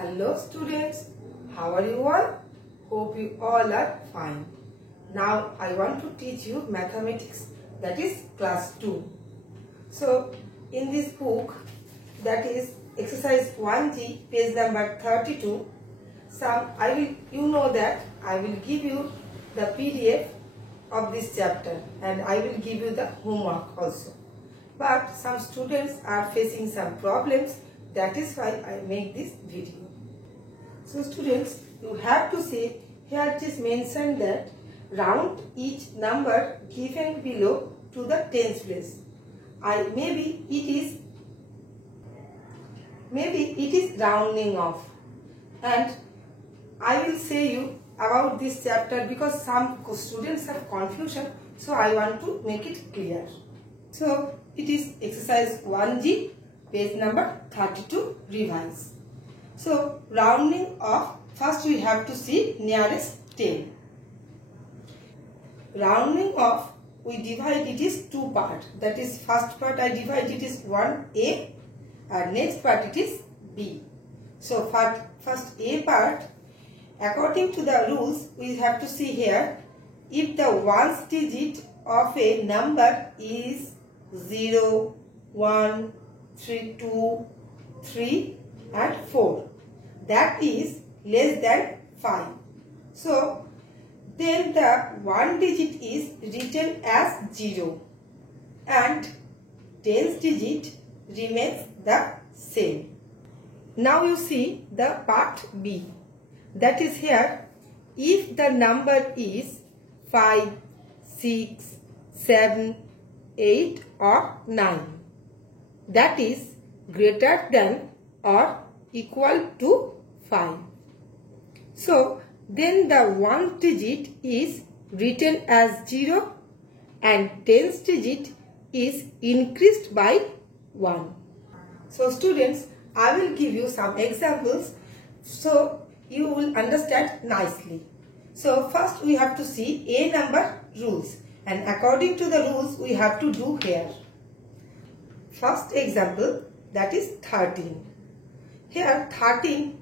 Hello students, how are you all? Hope you all are fine. Now I want to teach you mathematics, that is class 2. So in this book, that is exercise 1G, page number 32, you know that I will give you the PDF of this chapter and I will give you the homework also. But some students are facing some problems, that is why I make this video. So students, you have to say, here it is mentioned that round each number given below to the tens place. Maybe it is rounding off, and I will say you about this chapter because some students have confusion, so I want to make it clear. So it is exercise 1G, page number 32, revise. So rounding off, first we have to see nearest 10. Rounding off, we divide it is two parts. That is, first part I divide it is 1A and next part it is B. So first A part, according to the rules, we have to see here, if the ones digit of a number is 0, 1, 3, 2, 3 and 4, that is less than 5. So then the one digit is written as 0 and tens digit remains the same. Now you see the part B. That is here, if the number is 5, 6, 7, 8 or 9, that is greater than or equal to 5. So then the one digit is written as 0 and tens digit is increased by 1. So students, I will give you some examples so you will understand nicely. So first we have to see A number rules, and according to the rules we have to do here. First example, that is 13. Here 13,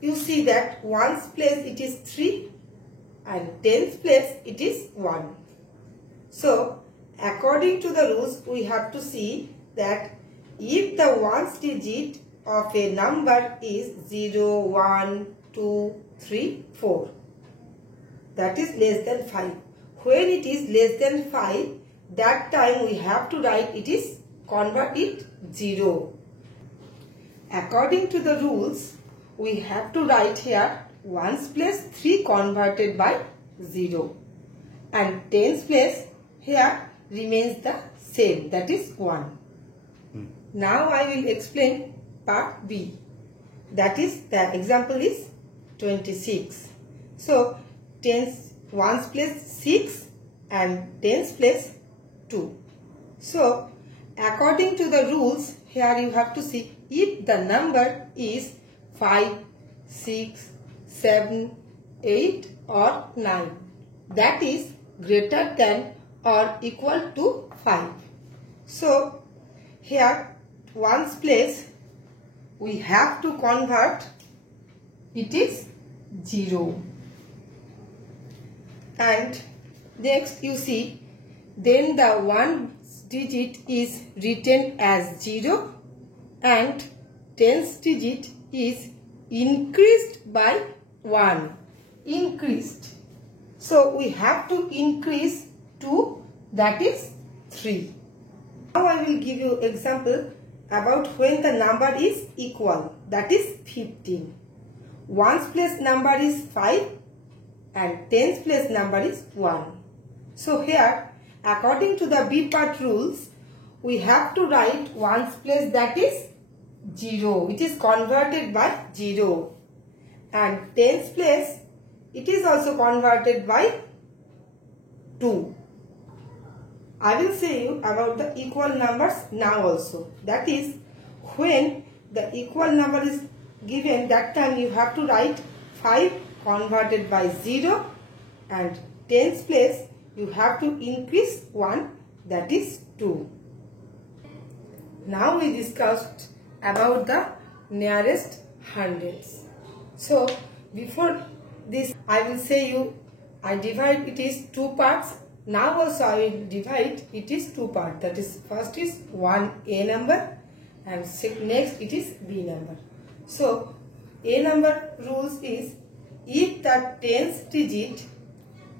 you see that ones place it is 3 and tens place it is 1. So according to the rules we have to see that if the ones digit of a number is 0, 1, 2, 3, 4, that is less than 5. When it is less than 5, that time we have to write it is convert it 0. According to the rules, we have to write here ones place 3 converted by 0 and tens place here remains the same, that is 1. Now I will explain part B. That is, the example is 26. So ones place 6 and tens place 2. So according to the rules, here you have to see if the number is 5, 6, 7, 8 or 9, that is greater than or equal to 5. So here ones place we have to convert it is 0. And next you see, then the one digit is written as 0 and tens digit is increased by 1. Increased. So we have to increase 2, that is 3. Now I will give you example about when the number is equal, that is 15. Ones place number is 5 and tens place number is 1. So here, according to the B part rules, we have to write ones place that is 0. It is converted by 0. And tens place, it is also converted by 2. I will say you about the equal numbers now also. That is, when the equal number is given, that time you have to write 5 converted by 0 and tens place you have to increase 1, that is 2. Now we discussed about the nearest hundreds. So before this I will say you I divide it is two parts. Now also I will divide it is two parts. That is, first is one A number and next it is B number. So A number rules is, if the tens digit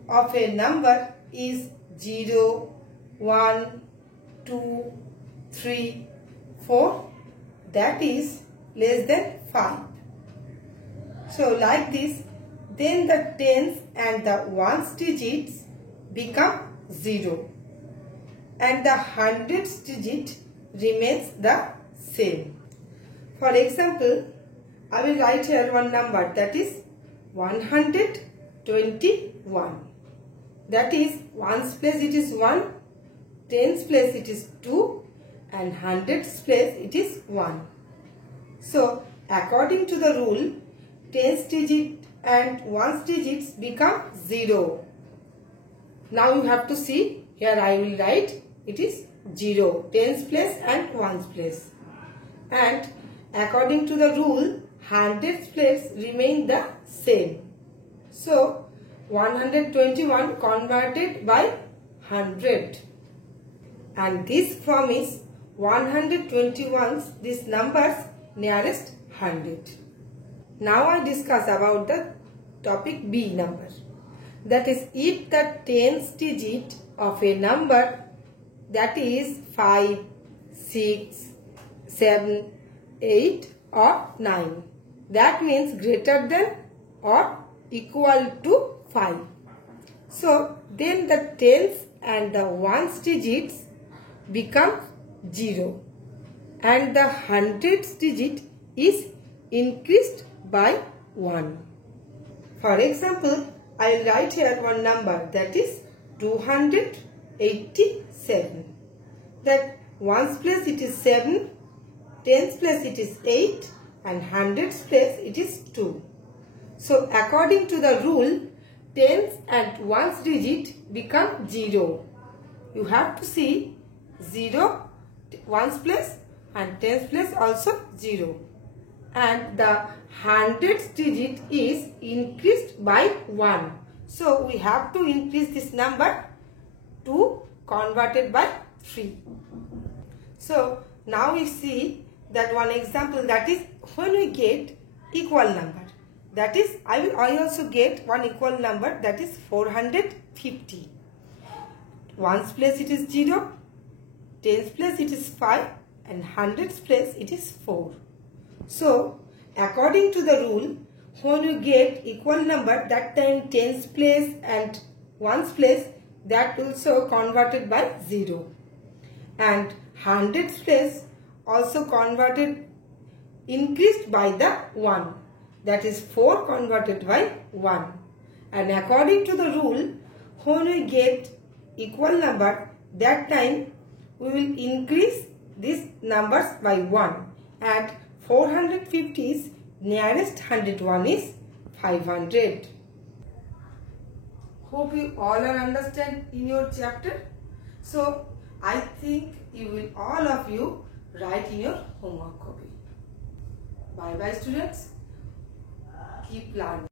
of a number is 0, 1, 2, 3, 4, that is less than 5. So like this, then the tens and the ones digits become 0 and the hundreds digit remains the same. For example, I will write here one number, that is 121. That is, ones place it is 1, tens place it is 2 and hundreds place it is 1. So according to the rule, tens digit and ones digits become 0. Now you have to see, here I will write it is 0, tens place and ones place. And according to the rule, hundreds place remain the same. So 121 converted by 100. And this form is 121's this numbers nearest 100. Now I discuss about the topic B number. That is, if the tens digit of a number, that is 5, 6, 7, 8 or 9. That means greater than or equal to 5. So then the tens and the ones digits become 0 and the hundreds digit is increased by 1. For example, I will write here one number, that is 287. That ones place it is 7, tens place it is 8 and hundreds place it is 2. So according to the rule, tens and ones digit become 0. You have to see 0 ones place and tens place also 0. And the hundreds digit is increased by 1. So we have to increase this number to converted by 3. So now we see that one example, that is when we get equal number. That is, I also get one equal number, that is 450. Ones place it is 0, tens place it is 5 and hundreds place it is 4. So according to the rule, when you get equal number, that time tens place and ones place, that also converted by 0. And hundreds place also converted, increased by the 1. That is 4 converted by 1. And according to the rule, when we get equal number, that time we will increase these numbers by 1. And 450's nearest 101 is 500. Hope you all are understand in your chapter. So I think you will all of you write in your homework copy. Bye bye students. Keep learning.